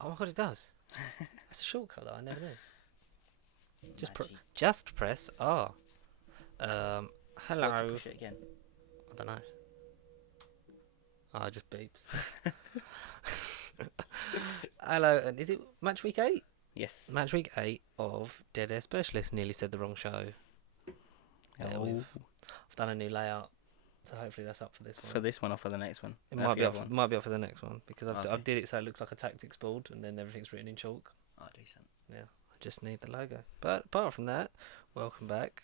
Oh my god, it does. That's a shortcut that I never knew. Magic. Just press R. What if you Hello. push it again? I don't know. Oh, it just beeps. Hello, and is it Matchweek 8? Yes. Matchweek 8 of Dead Air Specialist. Nearly said the wrong show. Oh. I've done a new layout, so hopefully that's up for this one. For this one or for the next one? It might be up for the next one, because Okay. I've did it so it looks like a tactics board, and then everything's written in chalk. Oh, decent. Yeah, I just need the logo. But apart from that, welcome back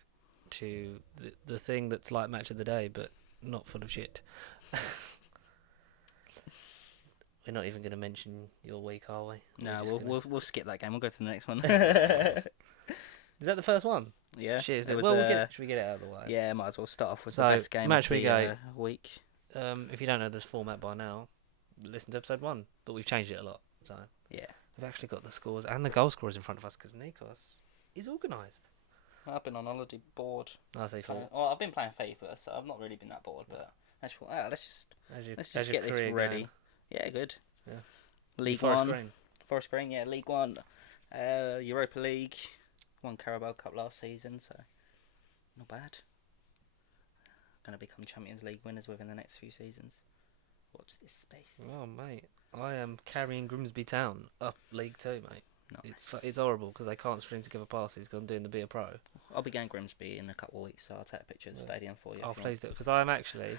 to the thing that's like Match of the Day, but not full of shit. We're not even going to mention your week, are we? No, we'll skip that game. We'll go to the next one. Is that the first one? Yeah. Shit, should we get it out of the way? Yeah, might as well start off with So, the best game Match of the Week 8. week. If you don't know this format by now, listen to episode 1. But we've changed it a lot. So Yeah. we've actually got the scores and the goal scorers in front of us because Nikos is organised. I've been on holiday bored. I say for Well, I've been playing FIFA, so I've not really been that bored. But let's just get this career ready. going. Yeah, good. Yeah. League Forest One. Green. Forest Green, yeah, League One. Europa League. Won Carabao Cup last season, so not bad. Going to become Champions League winners within the next few seasons. Watch this space. Oh mate, I am carrying Grimsby Town up League 2, mate. Nice. It's horrible because they can't string together passes because I'm doing the Be a Pro. I'll be going Grimsby in a couple of weeks, so I'll take a picture of the stadium for you. Oh, please do, because I'm actually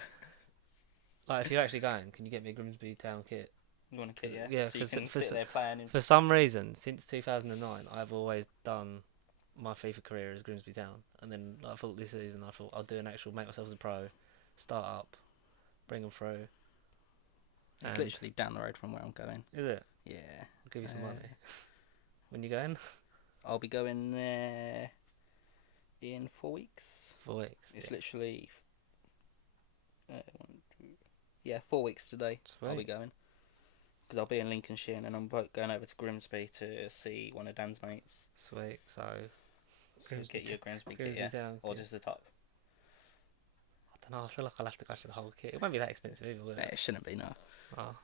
like, if you're actually going, can you get me a Grimsby Town kit? You want a kit, yeah? Yeah, so you can for sit there playing. For some reason, since 2009, I've always done my FIFA career as Grimsby Town, and then I thought this season I'll do an actual make myself as a pro, start up, bring them through. It's literally down the road from where I'm going. Is it? Yeah. I'll give you some money. When you going? I'll be going there in 4 weeks. 4 weeks. It's literally 4 weeks today. Sweet. I'll be going because I'll be in Lincolnshire, and then I'm going over to Grimsby to see one of Dan's mates. Sweet. So Get you a Grimsby kit, Grimsby yeah, Town or kit. just the top. I don't know. I feel like I'll have to go for the whole kit. It won't be that expensive either, will it? It shouldn't be, no. Oh.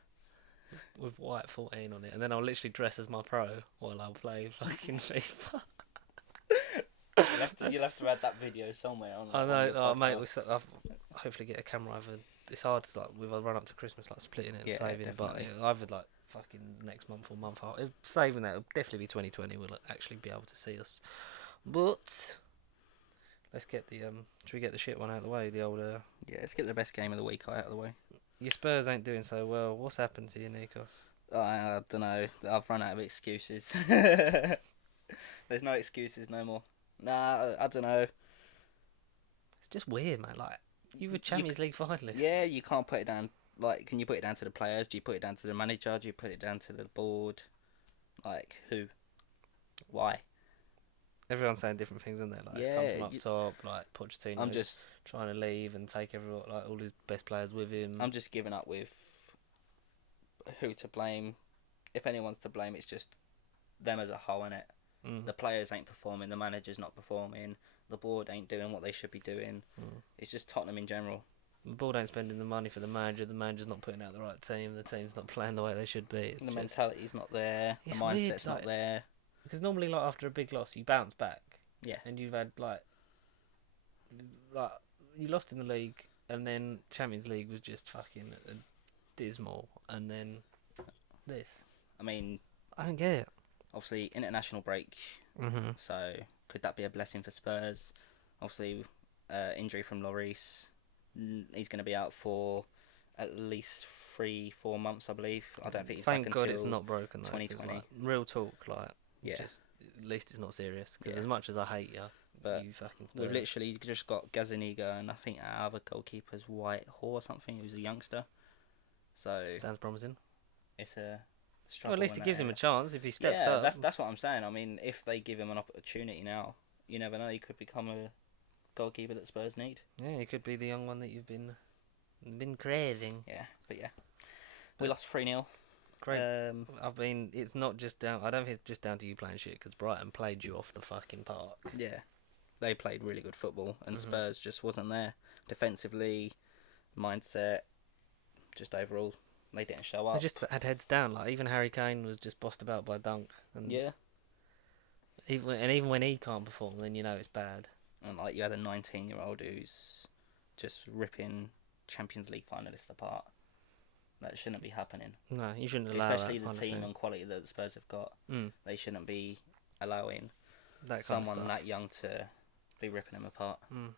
With white 14 on it, and then I'll literally dress as my pro while I'll play fucking FIFA. You'll have to add that video somewhere. I know, mate. I'll hopefully get a camera over. It's hard to, like, with a run up to Christmas, like splitting it and saving it, but either like fucking next month or month after. Saving that, it'll definitely be 2020. We'll actually be able to see us. But let's get the should we get the shit one out of the way? The old yeah, let's get the best game of the week out of the way. Your Spurs ain't doing so well. What's happened to you, Nikos? I don't know. I've run out of excuses. There's no excuses no more. Nah, I don't know. It's just weird, man. Like, you were Champions League finalists. Yeah, you can't put it down. Like, can you put it down to the players? Do you put it down to the manager? Do you put it down to the board? Like, who? Why? Everyone's saying different things, isn't they? Like, Yeah, come from up top, like Pochettino. I'm just trying to leave and take all his best players with him. I'm just giving up with who to blame. If anyone's to blame, it's just them as a whole, innit? The players ain't performing, the manager's not performing, the board ain't doing what they should be doing. It's just Tottenham in general. The board ain't spending the money for the manager's not putting out the right team, the team's not playing the way they should be. The mentality's not there, the mindset's not there. Because normally, like, after a big loss, you bounce back. Yeah. And you've had, like you lost in the league, and then Champions League was just fucking dismal, and then this. I mean, I don't get it. Obviously, international break, so could that be a blessing for Spurs? Obviously, injury from Lloris, he's going to be out for at least 3-4 months, I believe. I don't think he's Thank back God until it's not broken, though. 2020. Like, real talk, like, yeah. Just, at least it's not serious, because as much as I hate you, but you fucking we've literally just got Gazaniga, and I think our other goalkeeper's White Hall or something, who's a youngster. So sounds promising. It's a struggle. Well, at least it gives him a chance if he steps up. up. That's what I'm saying. I mean, if they give him an opportunity now, you never know. He could become a goalkeeper that Spurs need. Yeah, he could be the young one that you've been craving. Yeah, but yeah, we lost 3-0. Great. It's not just down. I don't think it's just down to you playing shit, because Brighton played you off the fucking park. Yeah, they played really good football, and Spurs just wasn't there defensively, mindset, just overall. they didn't show They up. just had heads down. Like even Harry Kane was just bossed about by Dunk. And Yeah. Even when he can't perform, then you know it's bad. And like you had a 19-year-old who's just ripping Champions League finalists apart. That shouldn't be happening. No, you shouldn't allow Especially that the kind team of thing. and quality that the Spurs have got. Mm. They shouldn't be allowing That kind someone of stuff. that young to be ripping them apart. Mm.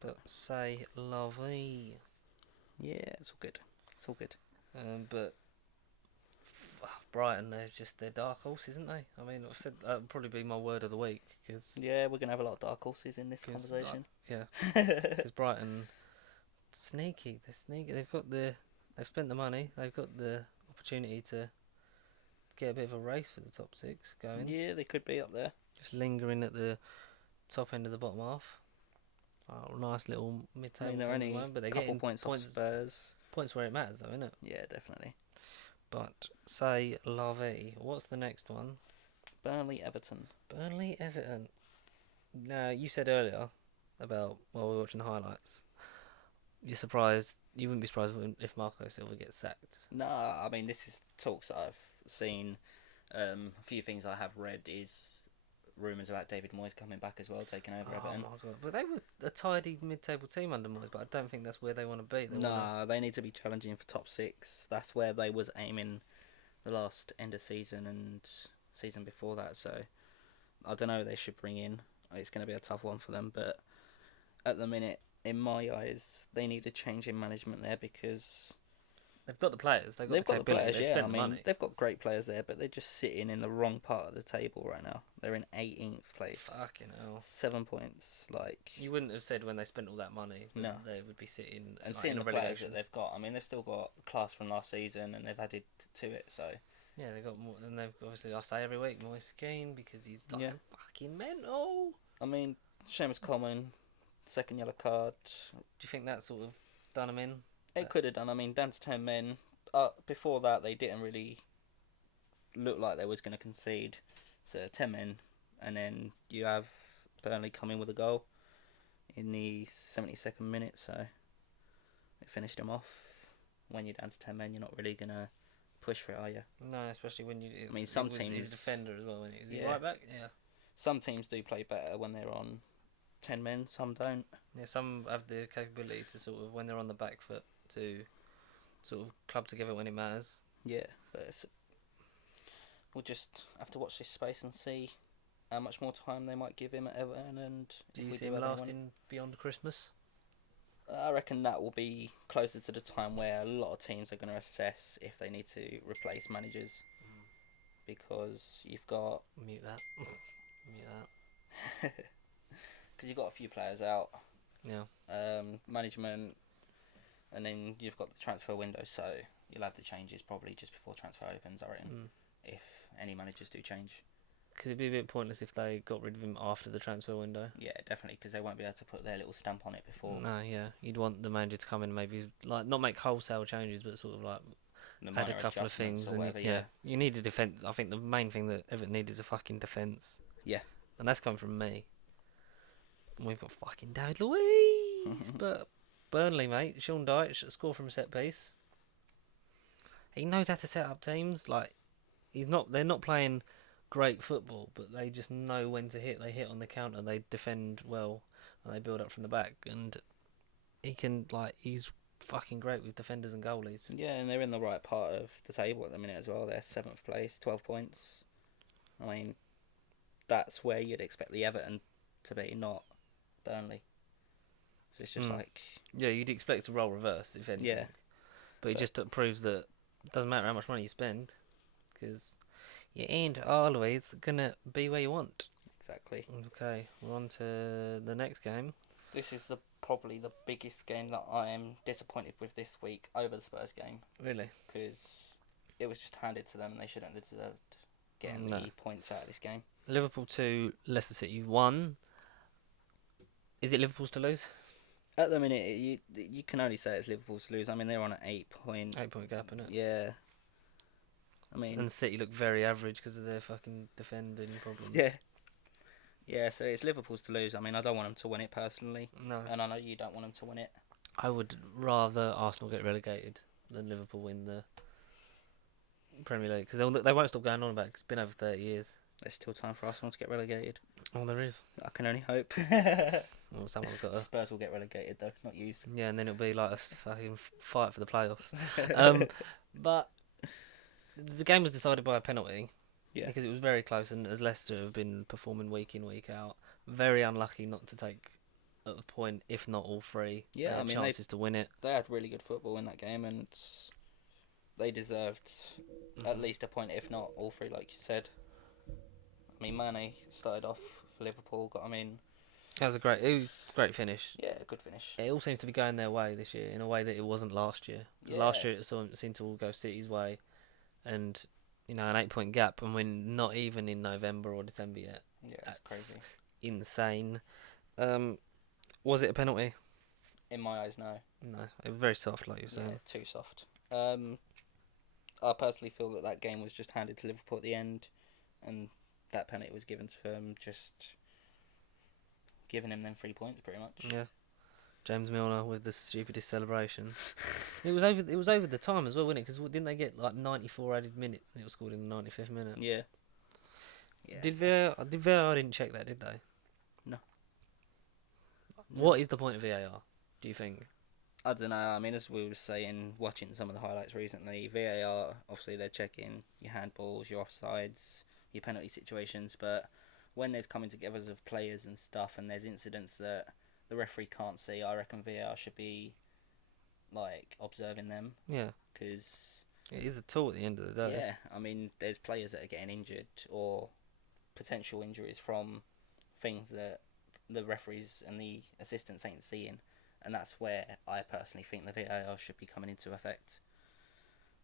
But say la vie. Yeah, it's all good. It's all good. But Brighton, they're dark horses, isn't they? I mean, I've said that'll probably be my word of the week because Yeah, we're gonna have a lot of dark horses in this conversation. because Brighton sneaky. They're sneaky. They've spent the money. They've got the opportunity to get a bit of a race for the top six going. Yeah, they could be up there. Just lingering at the top end of the bottom half. Oh, nice little mid-table. I mean, they're only but they're a couple getting points off Spurs. Points where it matters, though, isn't it? Yeah, definitely. But say la vie. What's the next one? Burnley Everton. Burnley Everton. Now you said earlier about while we were watching the highlights, you're surprised. You wouldn't be surprised if Marco Silva gets sacked. No, I mean this is talks that I've seen. A few things I have read is rumours about David Moyes coming back as well, taking over Everton. Oh my god! But they were a tidy mid-table team under Moyes, but I don't think that's where they want to be. They need to be challenging for top six. That's where they was aiming the last end of season and season before that. So I don't know. They should bring in. It's going to be a tough one for them, but at the minute, in my eyes, they need a change in management there because they've got the players. They've got the players. They Yeah, spent I the mean, money. they've got great players there, but they're just sitting in the wrong part of the table right now. They're in 18th place. Fucking hell. 7 points. Like You wouldn't have said when they spent all that money. No. They would be sitting and like, seeing in the the players relegation. that they've got. I mean, they've still got class from last season, and they've added to it. So Yeah, they got more. And they've obviously I say every week Moise Keane because he's like Yeah. fucking mental. I mean, Seamus Coleman, second yellow card. Do you think that sort of done him in? It could have done. I mean, down to 10 men. Before that, they didn't really look like they was going to concede. So 10 men, and then you have Burnley come in with a goal in the 72nd minute. So they finished him off. When you're down to 10 men, you're not really going to push for it, are you? No, especially when you. I mean, some he's teams- a defender as well. Isn't he? Is he Yeah. right back? Yeah. Some teams do play better when they're on 10 men. Some don't. Yeah, some have the capability to sort of when they're on the back foot to sort of club together when it matters. Yeah, but we'll just have to watch this space and see how much more time they might give him at Everton. And Do if you we see him have anyone- lasting beyond Christmas? I reckon that will be closer to the time where a lot of teams are going to assess if they need to replace managers, because you've got Mute that. Mute that. because you've got a few players out, Yeah. management, and then you've got the transfer window. So you'll have the changes probably just before transfer opens, I reckon, if any managers do change. Could it be a bit pointless if they got rid of him after the transfer window? Yeah, definitely, because they won't be able to put their little stamp on it before. No, yeah. You'd want the manager to come in, maybe like not make wholesale changes, but sort of like The add minor a couple of adjustments things, or and whatever, yeah, you need a defence. I think the main thing that Everton need is a fucking defence. Yeah. And that's come from me. And we've got fucking David Luiz, but Burnley, mate, Sean Dyche score from a set piece. He knows how to set up teams. Like they're not playing great football, but they just know when to hit. They hit on the counter, they defend well, and they build up from the back. And he's fucking great with defenders and goalies. Yeah, and they're in the right part of the table at the minute as well. They're 7th place, 12 points. I mean, that's where you'd expect the Everton to be, not Burnley. So it's just like... Yeah, you'd expect a role reverse, if anything. Yeah. But it just proves that it doesn't matter how much money you spend, because you ain't always going to be where you want. Exactly. Okay, we're on to the next game. This is probably the biggest game that I am disappointed with this week over the Spurs game, Really? because it was just handed to them and they shouldn't have deserved getting No. the points out of this game. Liverpool 2, Leicester City 1. Is it Liverpool's to lose? At the minute, you can only say it's Liverpool's to lose. I mean, they're on an 8-point... 8-point gap, innit? Yeah. I mean... And City look very average because of their fucking defending problems. Yeah. Yeah, so it's Liverpool's to lose. I mean, I don't want them to win it personally. No. And I know you don't want them to win it. I would rather Arsenal get relegated. than Liverpool win the Premier League, because they won't stop going on about it, 'cause it's been over 30 years. There's still time for Arsenal to get relegated. Oh, there is. I can only hope. Well, someone's got to. Spurs will get relegated though, not used. Yeah, and then it'll be like a fucking fight for the playoffs. But the game was decided by a penalty. Yeah. Because it was very close, and as Leicester have been performing week in, week out, very unlucky not to take at the point, if not all three. Yeah, I mean, chances to win it. They had really good football in that game, and they deserved at least a point, if not all three, like you said. I mean, Mane started off for Liverpool. It was a great finish. Yeah, good finish. It all seems to be going their way this year in a way that it wasn't last year. Yeah. Last year it seemed to all go City's way, and an 8-point gap, and we're not even in November or December yet. Yeah, it's That's crazy. Insane. Was it a penalty? In my eyes, no. No, it was very soft, like you're saying. Yeah, too soft. I personally feel that game was just handed to Liverpool at the end, and that penalty was given to him, just giving him them 3 points, pretty much. Yeah. James Milner with the stupidest celebration. It was over the time as well, wasn't it? Because didn't they get like 94 added minutes, and it was scored in the 95th minute? Yeah. Yeah. Did VAR didn't check that, did they? No. What is the point of VAR, do you think? I don't know. I mean, as we were saying, watching some of the highlights recently, VAR, obviously they're checking your handballs, your offsides, your penalty situations, but when there's coming together of players and stuff, and there's incidents that the referee can't see, I reckon VAR should be like observing them. Yeah. Because it is a tool at the end of the day. Yeah, I mean, there's players that are getting injured or potential injuries from things that the referees and the assistants ain't seeing, and that's where I personally think the VAR should be coming into effect.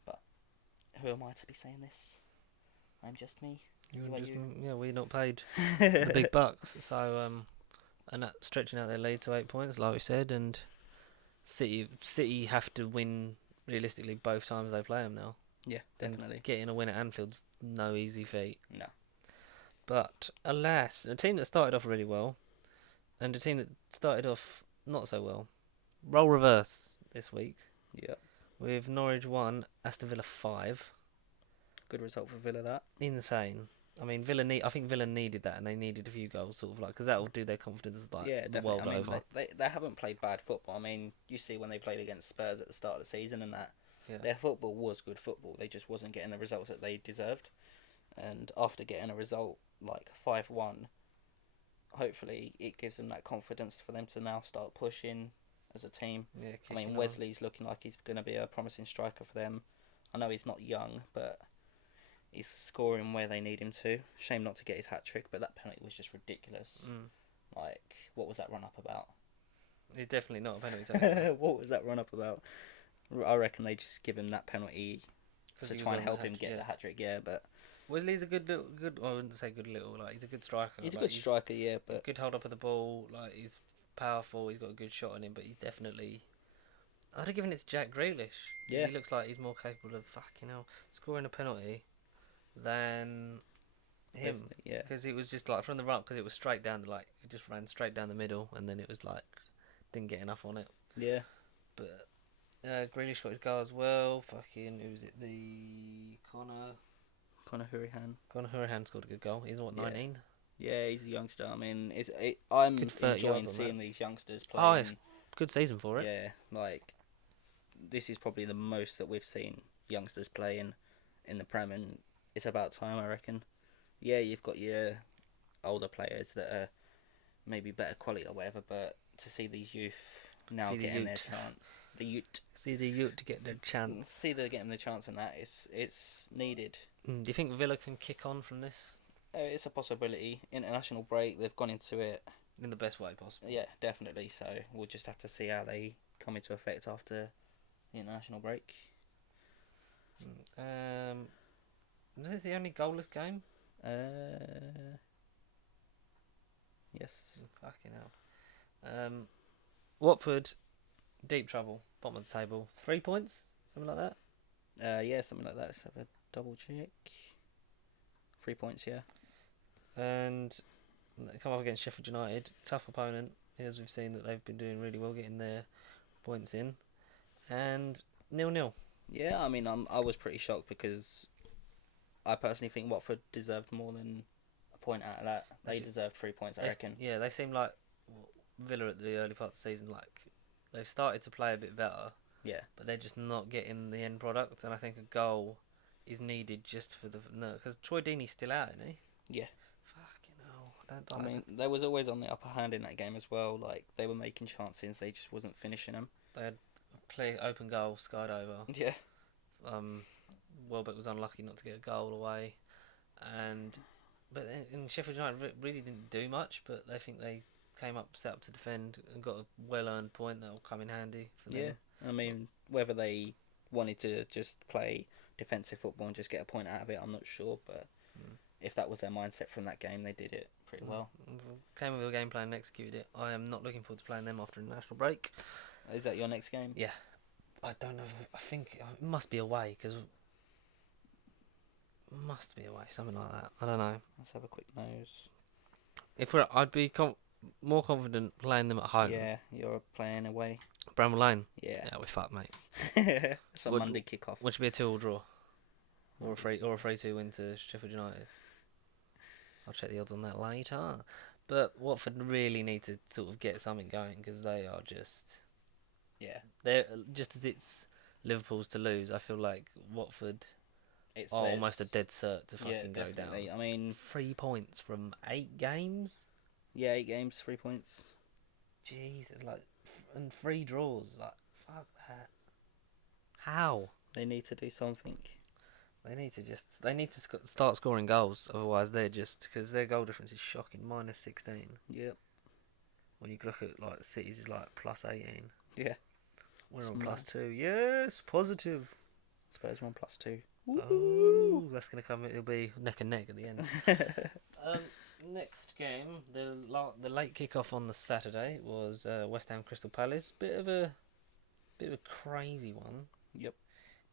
But who am I to be saying this? I'm just me. Yeah, we're not paid the big bucks, so and that stretching out their lead to 8 points, like we said, and City have to win realistically both times they play them now. Yeah, definitely. And getting a win at Anfield's no easy feat. No. But alas, a team that started off really well, and a team that started off not so well, role reverse this week. Yeah. With Norwich 1, Aston Villa 5. Good result for Villa, that. Insane. I mean, I think Villa needed that, and they needed a few goals, sort of like, because that will do their confidence the world over. They haven't played bad football. I mean, you see when they played against Spurs at the start of the season, and that their football was good football. They just wasn't getting the results that they deserved. And after getting a result like 5-1, hopefully it gives them that confidence for them to now start pushing as a team. Yeah, I mean, Wesley's looking like he's going to be a promising striker for them. I know he's not young, but he's scoring where they need him to. Shame not to get his hat-trick, but that penalty was just ridiculous. Like, what was that run-up about? It's definitely not a penalty. What was that run-up about? I reckon they just give him that penalty to try and help him get the hat-trick, but... Wesley's a good, I wouldn't say good little, like, he's a good striker. He's a good striker, yeah, but... Good hold up of the ball, like, he's powerful, he's got a good shot on him, but he's definitely... I'd have given it to Jack Grealish. Yeah. He looks like he's more capable of, scoring a penalty than him. Yeah. Because it was just, like, from the run, because it was straight down, it just ran straight down the middle, and then it was, like, didn't get enough on it. Yeah. But Grealish got his goal as well. Who was it? The Conor Hurahan scored a good goal. He's, 19? Yeah, he's a youngster. I mean, I'm enjoying seeing these youngsters play. Oh, it's a good season for it. Yeah, like, this is probably the most that we've seen youngsters play in the Prem, and it's about time, I reckon. Yeah, you've got your older players that are maybe better quality or whatever, but to see these youth now getting their chance. See the youth to get their chance. See them getting the chance, and that it's needed. Do you think Villa can kick on from this? It's a possibility. International break, they've gone into it in the best way possible. Yeah, definitely. So we'll just have to see how they come into effect after the international break. Was this the only goalless game? Yes. Fucking hell. Watford, deep trouble, bottom of the table. 3 points, something like that. Yeah, something like that. Let's have a double check. 3 points, yeah. And they come up against Sheffield United, tough opponent, as we've seen that they've been doing really well getting their points in. And 0-0. Yeah, I mean, I was pretty shocked because I personally think Watford deserved more than a point out of that. They deserved 3 points, I reckon. Yeah, they seem like Villa at the early part of the season, like they've started to play a bit better. Yeah. But they're just not getting the end product, and I think a goal is needed just for the because Troy Deeney's still out, isn't he? Yeah. Fucking hell! I mean, they was always on the upper hand in that game as well. Like they were making chances, they just wasn't finishing them. They had a clear open goal skied over. Yeah. Welbeck was unlucky not to get a goal away, but in Sheffield United really didn't do much. But I think they came up, set up to defend, and got a well-earned point that will come in handy for them. Yeah, I mean, whether they wanted to just play defensive football and just get a point out of it, I'm not sure. But if that was their mindset from that game, they did it pretty well. Came with a game plan and executed it. I am not looking forward to playing them after a national break. Is that your next game? Yeah. I don't know. I think it must be away, because must be away, something like that. I don't know. Let's have a quick nose. I'd be more confident playing them at home. Yeah, you're playing away. Bramall Lane. Yeah. Yeah, we're fucked, mate. It's a Monday kickoff. Which would be a 2-2 draw, or a 3-2 win to Sheffield United. I'll check the odds on that later. But Watford really need to sort of get something going, because they are just, they're just as it's Liverpool's to lose. I feel like Watford are almost a dead cert to fucking go down. I mean, 3 points from 8 games. Yeah, 8 games, 3 points. Jesus, and 3 draws. Like, fuck that. How? They need to do something. They need to start scoring goals. Otherwise, because their goal difference is shocking, -16. Yep. When you look at like City's is like +18. Yeah. We're on +2. Yes, positive. Spurs are on +2. Oh, that's gonna come. It'll be neck and neck at the end. Next game, the late kickoff on the Saturday was West Ham Crystal Palace. Bit of a crazy one. Yep.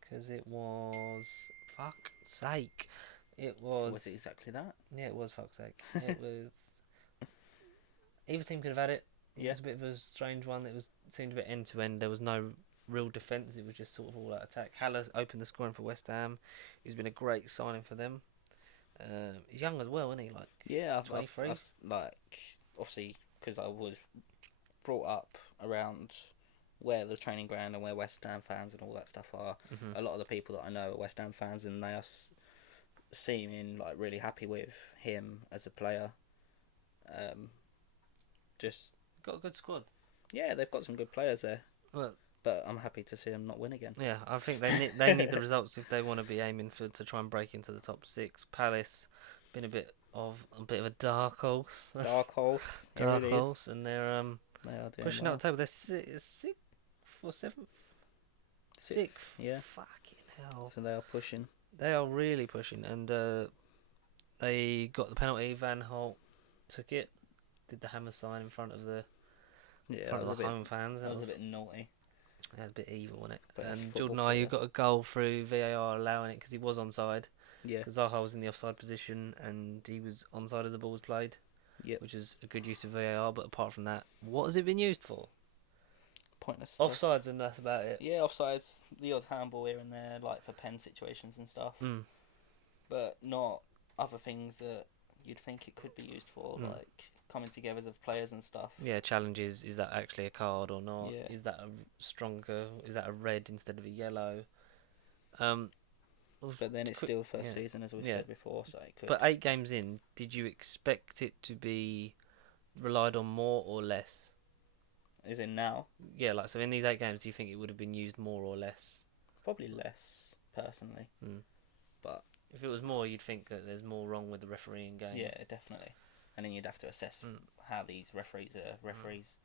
Because it was fuck's sake. It was. Was it exactly that? Yeah, it was fuck's sake. It was. Either team could have had it. It was a bit of a strange one. It seemed a bit end to end. There was no real defence. It was just sort of all out attack. Haller opened the scoring for West Ham. He's been a great signing for them. He's young as well, isn't he? Like, yeah, 23. I've obviously, because I was brought up around where the training ground and where West Ham fans and all that stuff are. Mm-hmm. A lot of the people that I know are West Ham fans, and they are seeming like really happy with him as a player. Just got a good squad. Yeah, they've got some good players there. Well, but I'm happy to see them not win again. Yeah, I think they need the results if they want to be aiming to try and break into the top 6. Palace been a bit of a dark horse. Dark horse. Dark horse, and they are pushing well. out the table. They're 6th or 7th. 6th. Yeah. Fucking hell. So they are pushing. They are really pushing, and they got the penalty. Van Holt took it, did the hammer sign in front of the home fans. That was a bit naughty. Yeah, a bit evil, wasn't it? But and Jordan Ayew got a goal through VAR allowing it because he was onside. Yeah. Because Zaha was in the offside position and he was onside as the ball was played. Yeah. Which is a good use of VAR, but apart from that, what has it been used for? Pointless stuff. Offsides, and that's about it. Yeah, offsides, the odd handball here and there, like for pen situations and stuff. But not other things that you'd think it could be used for, like coming together of players and stuff. Yeah, challenges. Is that actually a card or not? Yeah. Is that is that a red instead of a yellow? But then it's still the first season, as we said before, so it could. But 8 games in, did you expect it to be relied on more or less? As in now? Yeah, so in these 8 games, do you think it would have been used more or less? Probably less, personally. But if it was more, you'd think that there's more wrong with the refereeing game. Yeah, definitely. And then you'd have to assess how these referees are referees.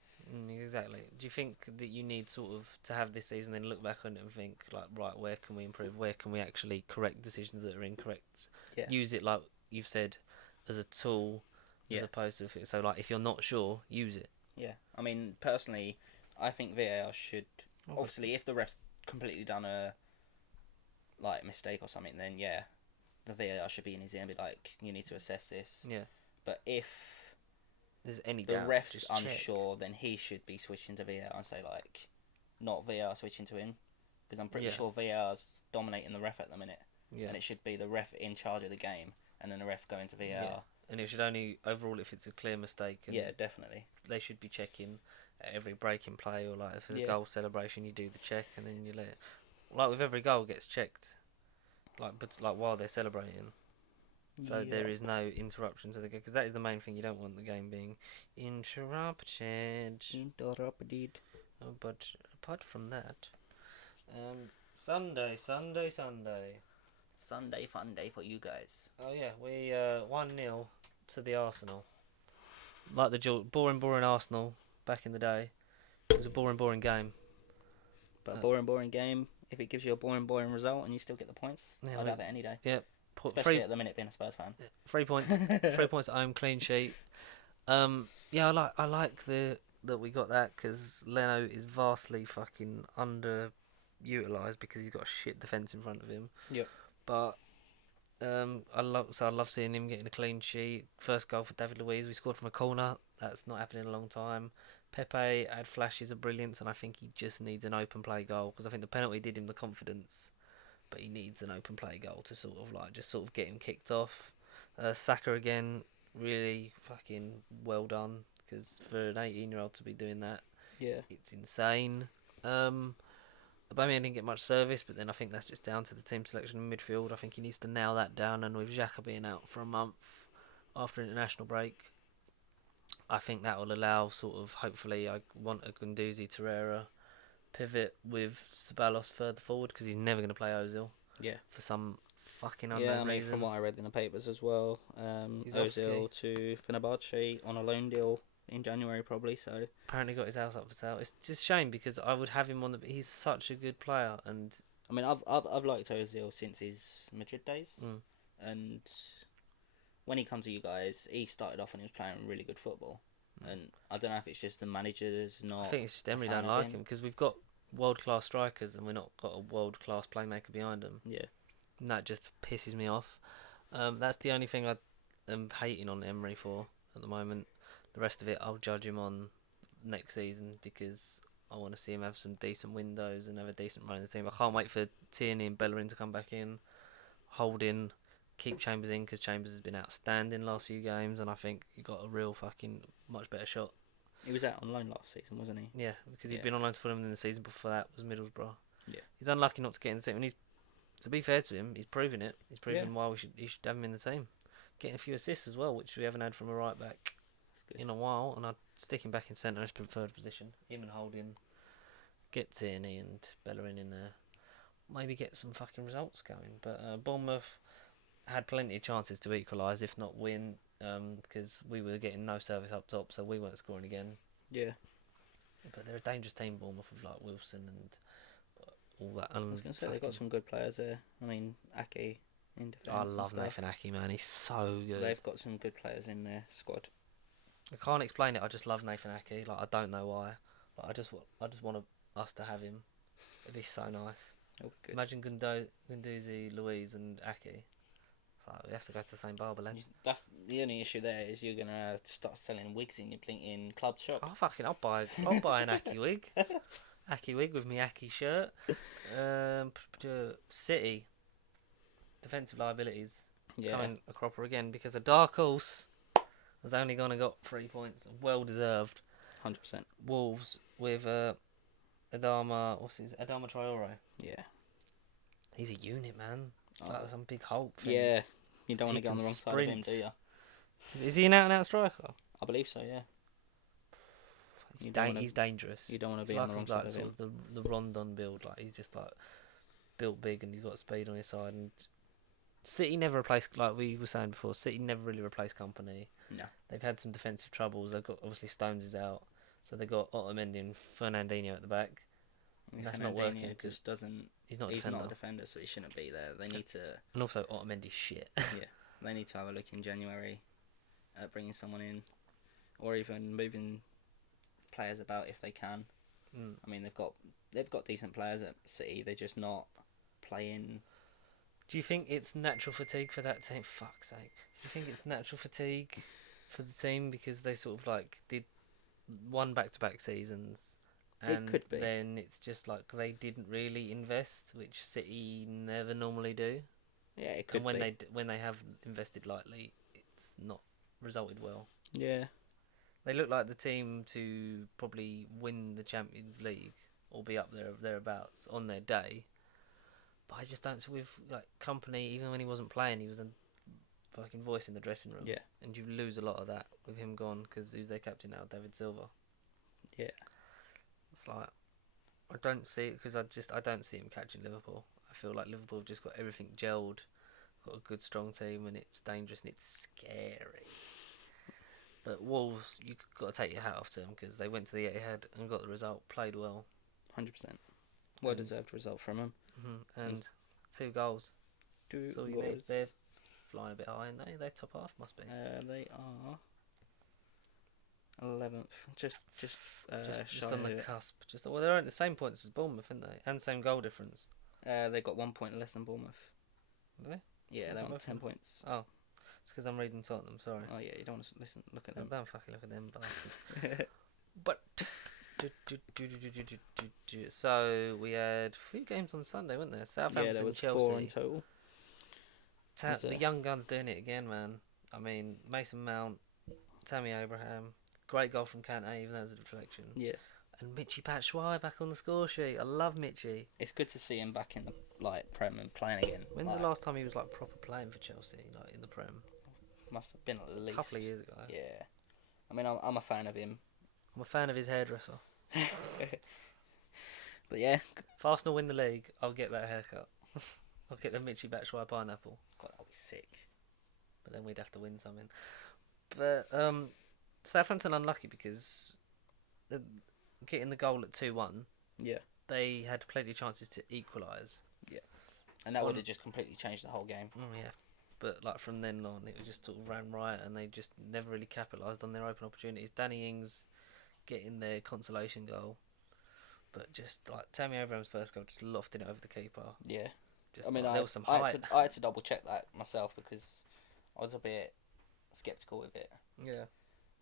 Exactly. Do you think that you need sort of to have this season, then look back on it and think, like, right, where can we improve? Where can we actually correct decisions that are incorrect? Yeah. Use it, like you've said, as a tool, as opposed to so, like, if you're not sure, use it. Yeah. I mean, personally, I think VAR should obviously, if the ref's completely done a mistake or something, then the VAR should be in his ear and be like, you need to assess this. Yeah. But if there's any the doubt, ref's just unsure, check. then he should be switching to VAR and say, like, not VAR switching to him. because I'm pretty sure VAR's dominating the ref at the minute, Yeah. and it should be the ref in charge of the game, and then the ref going to VAR. Yeah. And it should only overall if it's a clear mistake. And Yeah, definitely. they should be checking at every break in play, or like if there's a goal celebration, you do the check and then you let it. Like with every goal gets checked, like while they're celebrating. So there is no interruption to the game, because that is the main thing. You don't want the game being interrupted. But apart from that, Sunday fun day for you guys. Oh yeah, we 1-0 to the Arsenal. Like the boring Arsenal back in the day. It was a boring game. But a boring game. If it gives you a boring result and you still get the points, I'd have it any day. Yeah. Especially at the minute being a Spurs fan. 3 points. 3 points at home, clean sheet. Yeah, I like that we got that, because Leno is vastly fucking underutilised because he's got a shit defence in front of him. Yep. But I love seeing him getting a clean sheet. First goal for David Luiz. We scored from a corner. That's not happened in a long time. Pepe had flashes of brilliance, and I think he just needs an open play goal, because I think the penalty did him the confidence, but he needs an open play goal to sort of get him kicked off. Saka again, really fucking well done, because for an 18-year-old to be doing that, it's insane. Aubameyang didn't get much service, but then I think that's just down to the team selection in midfield. I think he needs to nail that down, and with Xhaka being out for a month after international break, I think that will allow hopefully, I want a Guendouzi Torreira pivot with Ceballos further forward, because he's never going to play Ozil. Yeah. For some fucking unknown reason. From what I read in the papers as well, Ozil to Fenerbahce on a loan deal in January probably. So apparently got his house up for sale. It's just a shame, because I would have him on he's such a good player, and I mean I've liked Ozil since his Madrid days, and when he comes to you guys, he started off and he was playing really good football. And I don't know if it's just the managers not. I think it's just Emery don't like him, because we've got world-class strikers and we're not got a world-class playmaker behind them. Yeah. And that just pisses me off. That's the only thing I am hating on Emery for at the moment. The rest of it, I'll judge him on next season, because I want to see him have some decent windows and have a decent run in the team. I can't wait for Tierney and Bellerin to come back in, Holding, keep Chambers in, because Chambers has been outstanding last few games, and I think he got a real fucking much better shot. He was out on loan last season, wasn't he? Yeah, because he'd been on loan to Fulham, and the season before that was Middlesbrough. Yeah. He's unlucky not to get in the team, and to be fair to him, he's proving it. He's proving why he should have him in the team. Getting a few assists as well, which we haven't had from a right back in a while, and I'd stick him back in centre as preferred position. Him and Holding, get Tierney and Bellerin in there. Maybe get some fucking results going. But Bournemouth had plenty of chances to equalise, if not win, because we were getting no service up top, so we weren't scoring again. Yeah. But they're a dangerous team, Bournemouth, with like Wilson and all that. I was going to say, they've got some good players there. I mean, Ake in defence. I love Nathan Ake, man. He's so good. They've got some good players in their squad. I can't explain it. I just love Nathan Ake. Like, I don't know why. Like, I just want us to have him. It'd be so nice. Good. Imagine Guendouzi, Luiz, and Ake. So we have to go to the same barber, lads. That's the only issue there, is you're gonna start selling wigs in your club shop. I'll buy an Ake wig. Ake wig with me Ake shirt. City defensive liabilities coming a cropper again, because a dark horse has only gone and got 3 points, well deserved. 100%. Wolves with Adama Traore. Yeah. He's a unit, man. It's like some big Hulk thing. Yeah. You don't want to get on the wrong side of him, do you? Is he an out-and-out striker? I believe so, yeah. He's dangerous. You don't want to be on the wrong side of him. Sort of the Rondon build. Like, he's just like built big, and he's got speed on his side. And City never replaced, like we were saying before, City never really replaced Company. No. They've had some defensive troubles. They've got, obviously, Stones is out. So they've got Otamendi and Fernandinho at the back. That's not working. Just doesn't. He's not a defender, so he shouldn't be there. They need to. And also, Otamendi's shit. Yeah, they need to have a look in January at bringing someone in, or even moving players about if they can. I mean, they've got decent players at City. They're just not playing. Do you think it's natural fatigue for that team? Fuck's sake. Do you think it's natural fatigue for the team because they sort of like did one back-to-back seasons And it could be. then it's just like they didn't really invest, which City never normally do. Yeah, it could and when be. when they have invested lightly, it's not resulted well. Yeah. They look like the team to probably win the Champions League or be up there thereabouts on their day. But I just don't see with like Company, even when he wasn't playing, he was a fucking voice in the dressing room. Yeah. And you lose a lot of that with him gone because who's their captain now? David Silva. Yeah. It's like I don't see it because I don't see him catching Liverpool. I feel like Liverpool have just got everything gelled, got a good strong team, and it's dangerous and it's scary. But Wolves, you got to take your hat off to them because they went to the Etihad and got the result, played well. 100%. Well deserved result from them. And 2 goals. That's all you need. They're flying a bit high, aren't they? They're top half, must be. They are 11th, just on the cusp. Well, they're at the same points as Bournemouth, aren't they? And same goal difference. They got 1 point less than Bournemouth. Are they? Yeah, they're on 10 points. Oh, it's because I'm reading Tottenham. Sorry. Oh yeah, you don't want to look at them. Don't fucking look at them, bastards. But so we had 3 games on Sunday, weren't there? Southampton, there was Chelsea. 4 in total. The young guns doing it again, man. I mean, Mason Mount, Tammy Abraham, great goal from Kante, even though it was a deflection. Yeah. And Michy Batshuayi back on the score sheet. I love Michy. It's good to see him back in the Prem and playing again. When's the last time he was proper playing for Chelsea, in the Prem? Must have been at least a couple of years ago. Yeah. I mean, I'm a fan of him. I'm a fan of his hairdresser. But yeah, if Arsenal win the league, I'll get that haircut. I'll get the Michy Batshuayi pineapple. God, that'll be sick. But then we'd have to win something. But Southampton unlucky because getting the goal at 2-1. Yeah. They had plenty of chances to equalise. Yeah. And that would have just completely changed the whole game. Oh yeah. But from then on, it was just sort of ran riot, and they just never really capitalised on their open opportunities. Danny Ings getting their consolation goal, but just Tammy Abraham's first goal, just lofting it over the keeper. Yeah. Just, there was some height. I had to double check that myself because I was a bit sceptical with it. Yeah.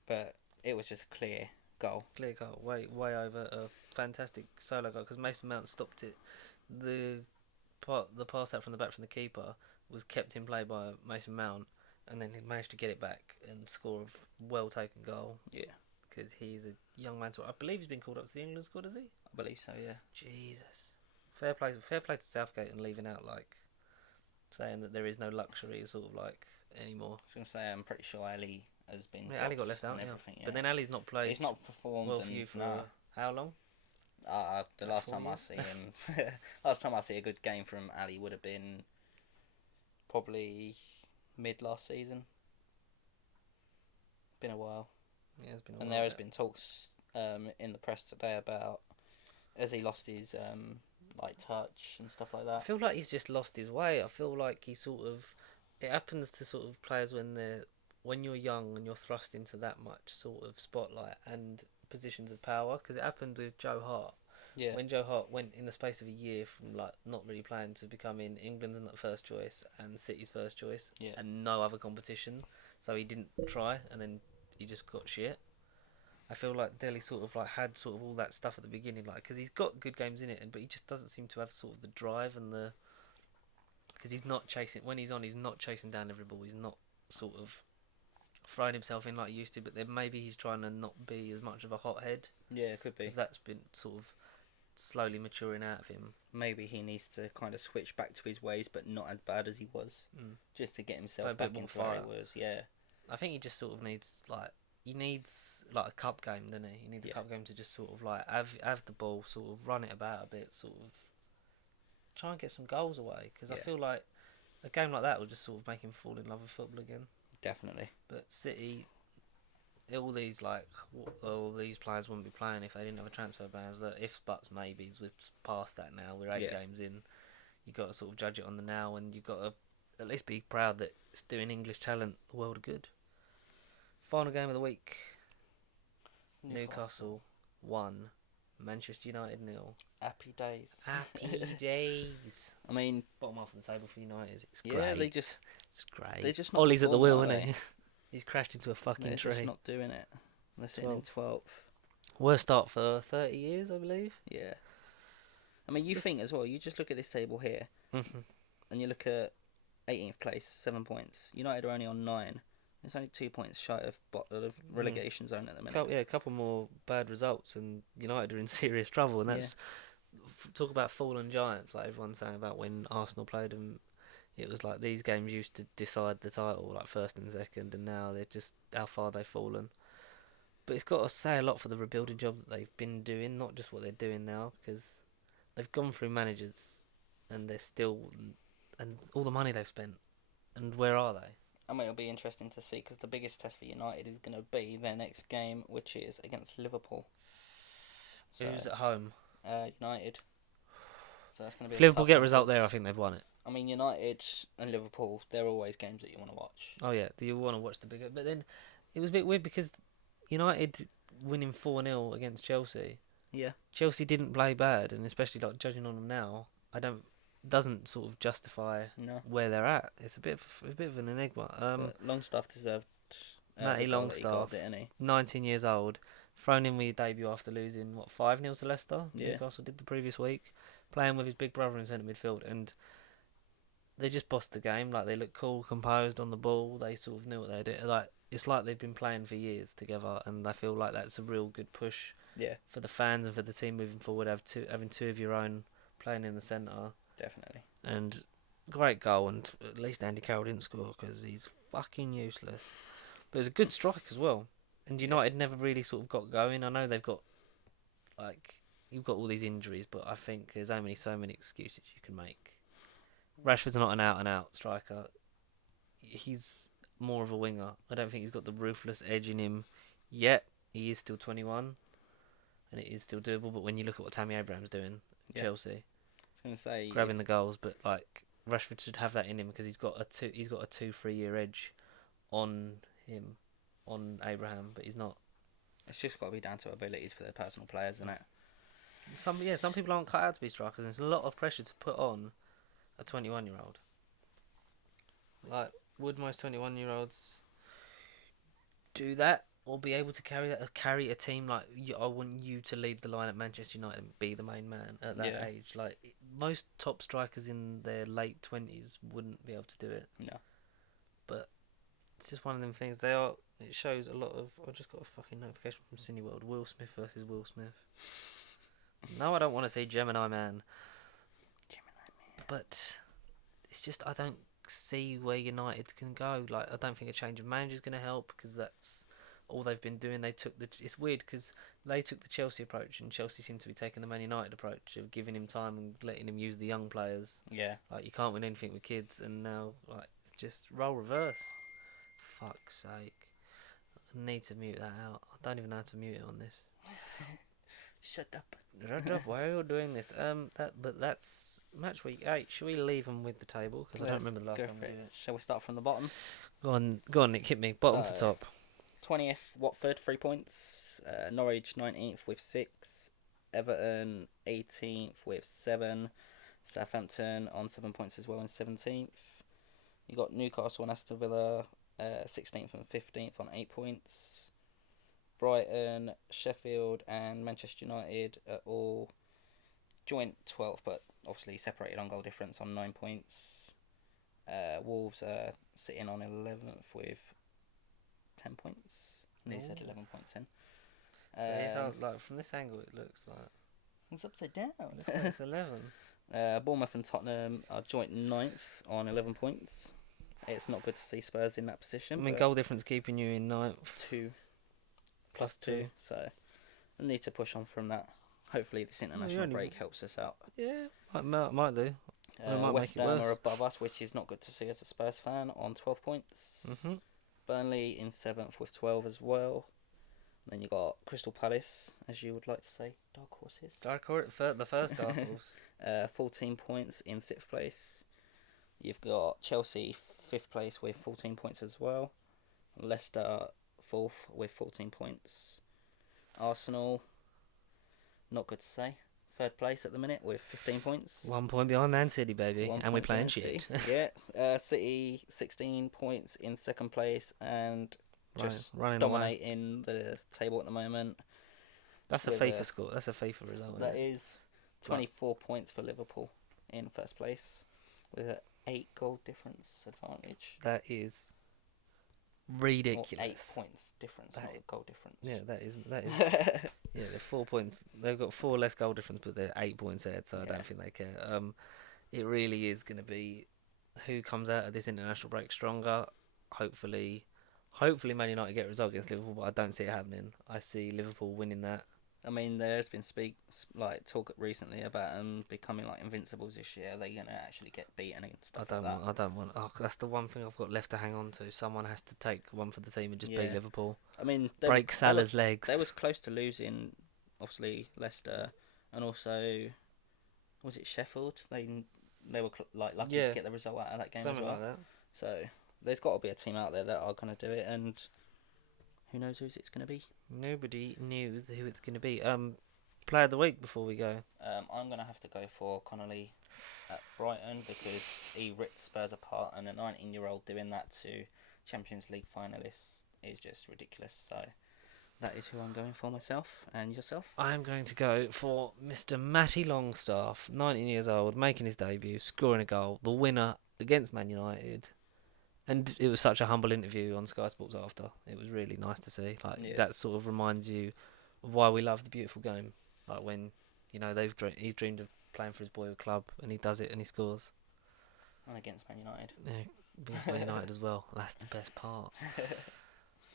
But it was just a clear goal. Clear goal, way over a fantastic solo goal because Mason Mount stopped it. The pass out from the back from the keeper was kept in play by Mason Mount, and then he managed to get it back and score a well taken goal. Yeah. Because he's a young man. I believe he's been called up to the England squad, has he? I believe so, yeah. Jesus. Fair play to Southgate and leaving out saying that there is no luxury anymore. I was gonna say I'm pretty sure Ali has been. Yeah, Ali got left out. Yeah. But then Ali's not played. He's not performed well for you for how long? The last time I see him, last time I see a good game from Ali would have been probably mid last season. Been a while. Yeah, it's been a while. And there has been talks in the press today about has he lost his touch and stuff like that. I feel like he's just lost his way. I feel like he it happens to sort of players when you're young and you're thrust into that much sort of spotlight and positions of power, because it happened with Joe Hart. Yeah. When Joe Hart went in the space of a year from not really playing to becoming England's first choice and City's first choice, and no other competition, so he didn't try, and then he just got shit. I feel like Dele had all that stuff at the beginning, because he's got good games in it, but he just doesn't seem to have sort of the drive and because he's not chasing when he's on. He's not chasing down every ball. He's not sort of throwing himself in like he used to. But then maybe he's trying to not be as much of a hothead. Yeah, it could be. Because that's been sort of slowly maturing out of him. Maybe he needs to kind of switch back to his ways, but not as bad as he was, just to get himself back into where he was. Yeah. I think he just sort of needs a cup game, doesn't he? He needs a cup game to just sort of have the ball, sort of run it about a bit, sort of try and get some goals away. Because I feel like a game like that will just sort of make him fall in love with football again. Definitely. But City, all these players wouldn't be playing if they didn't have a transfer ban. Look, ifs, buts, maybes. We've passed that now. We're 8 games in. You got to sort of judge it on the now, and you got to at least be proud that it's doing English talent the world of good. Final game of the week. Newcastle 1, Manchester United 0. Happy days. Happy days. I mean, bottom half of the table for United. It's great. Yeah, it's great. They're just not Ollie's at the wheel, isn't he? He's crashed into a fucking They're tree. just not doing it. They're sitting in 12th. Worst start for 30 years, I believe. Yeah. I mean, think as well, you just look at this table here, Mm-hmm. and you look at 18th place, 7 points. United are only on 9. It's only 2 points shy of the relegation zone at the minute. A couple more bad results, and United are in serious trouble. And that's talk about fallen giants, like everyone's saying about when Arsenal played them. It was like these games used to decide the title, like first and second, and now they're just how far they've fallen. But it's got to say a lot for the rebuilding job that they've been doing, not just what they're doing now, because they've gone through managers, and they're still, and all the money they've spent, and where are they? I mean, it'll be interesting to see, because the biggest test for United is going to be their next game, which is against Liverpool. So, who's at home? United. So that's going to be. If Liverpool get a result there, I think they've won it. I mean, United and Liverpool, they're always games that you want to watch. Oh yeah, you want to watch the bigger. But then it was a bit weird because United winning 4-0 against Chelsea. Yeah. Chelsea didn't play bad, and especially like judging on them now, doesn't sort of justify where they're at. It's a bit of an enigma. Longstaff deserved. Matty Longstaff, 19 years old, thrown in with your debut after losing 5-0 to Leicester. Yeah. Newcastle did the previous week, playing with his big brother in centre midfield, and they just bossed the game. Like, they looked cool, composed on the ball. They sort of knew what they did. Like, it's like they've been playing for years together, and I feel like that's a real good push. Yeah. For the fans and for the team moving forward, having two of your own playing in the centre. Definitely. And great goal, and at least Andy Carroll didn't score because he's fucking useless. But it was a good strike as well. And United never really sort of got going. I know they've got, you've got all these injuries, but I think there's only so many excuses you can make. Rashford's not an out-and-out striker. He's more of a winger. I don't think he's got the ruthless edge in him yet. He is still 21, and it is still doable. But when you look at what Tammy Abraham's doing at Chelsea, I was going to say grabbing the goals, but Rashford should have that in him because he's got a 2-3 year edge on him, on Abraham, but he's not. It's just got to be down to abilities for their personal players, isn't it? Some people aren't cut out to be strikers, and there's a lot of pressure to put on a 21-year-old. Like, would most 21-year-olds do that or be able to carry a team? Like, I want you to lead the line at Manchester United and be the main man at that age. Like, most top strikers in their late 20s wouldn't be able to do it. No. But it's just one of them things. It shows a lot of. I just got a fucking notification from Cineworld. Will Smith versus Will Smith. No, I don't want to say Gemini Man. But it's just, I don't see where United can go. Like, I don't think a change of manager is going to help because that's all they've been doing. It's weird because they took the Chelsea approach, and Chelsea seem to be taking the Man United approach of giving him time and letting him use the young players. Yeah. Like, you can't win anything with kids, and now it's just role reverse. Fuck's sake. I need to mute that out. I don't even know how to mute it on this. Shut up. Why are you doing this? But that's Matchweek 8. Should we leave them with the table? Because I don't remember the last time we did it. Shall we start from the bottom? Go on, Nick, hit me. Bottom to top. 20th, Watford, 3 points. Norwich, 19th with 6. Everton, 18th with 7. Southampton on 7 points as well in 17th. You got Newcastle and Aston Villa, 16th and 15th on 8 points. Brighton, Sheffield and Manchester United are all joint 12th, but obviously separated on goal difference on 9 points. Wolves are sitting on 11th with 10 points. They said 11 points in. So it's from this angle it looks like it's upside down. It looks like it's 11. Bournemouth and Tottenham are joint 9th on 11 points. It's not good to see Spurs in that position. I mean, goal difference keeping you in 9th. 2. +2, so I need to push on from that. Hopefully this international break helps us out. Yeah, might do. West Ham are above us, which is not good to see as a Spurs fan, on 12 points. Mm-hmm. Burnley in 7th with 12 as well. Then you got Crystal Palace, as you would like to say, dark horses. The first dark horse. 14 points in 6th place. You've got Chelsea 5th place with 14 points as well. Leicester 4th with 14 points. Arsenal, not good to say, 3rd place at the minute with 15 points. 1 point behind Man City, baby. And we're playing shit. Yeah. City 16 points in 2nd place and just running dominating the table at the moment. That's a with FIFA score. That's a FIFA result. That Isn't it? is 24 points for Liverpool in first place with an 8 goal difference advantage. That is ridiculous. Or 8 points difference, not a goal difference. Yeah, that is. Yeah, they're 4 points. They've got 4 less goal difference, but they're 8 points ahead. So I don't think they care. It really is going to be who comes out of this international break stronger. Hopefully, Man United get a result against Liverpool, but I don't see it happening. I see Liverpool winning that. I mean, there's been talk recently about them becoming like invincibles this year. They're gonna actually get beaten and stuff like that. I don't want. Oh, that's the one thing I've got left to hang on to. Someone has to take one for the team and just beat Liverpool. I mean, break Salah's legs. They was close to losing, obviously Leicester, and also was it Sheffield? They were lucky to get the result out of that game Something as well. like that. So there's got to be a team out there that are gonna do it, and who knows who it's gonna be. Nobody knows who it's going to be. Player of the week before we go. I'm going to have to go for Connolly at Brighton because he ripped Spurs apart, and a 19-year-old doing that to Champions League finalists is just ridiculous. So that is who I'm going for myself. And yourself? I'm going to go for Mr. Matty Longstaff, 19 years old, making his debut, scoring a goal, the winner against Man United. And it was such a humble interview on Sky Sports after. It was really nice to see. That sort of reminds you of why we love the beautiful game. Like when, he's dreamed of playing for his boyhood club, and he does it and he scores. And against Man United. Yeah, against Man United as well. That's the best part.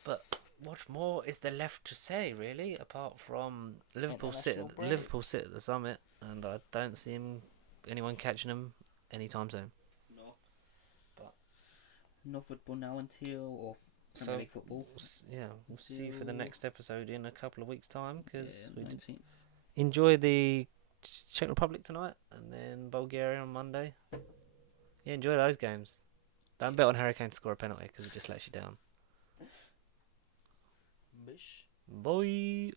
But what more is there left to say, really, apart from Liverpool sit at the summit, and I don't see anyone catching them anytime soon. No football now until Premier League football. We'll see you for the next episode in a couple of weeks' time because we 19th. Enjoy the Czech Republic tonight and then Bulgaria on Monday. Yeah, enjoy those games. Don't bet on Hurricane to score a penalty because it just lets you down. Bish. Bye.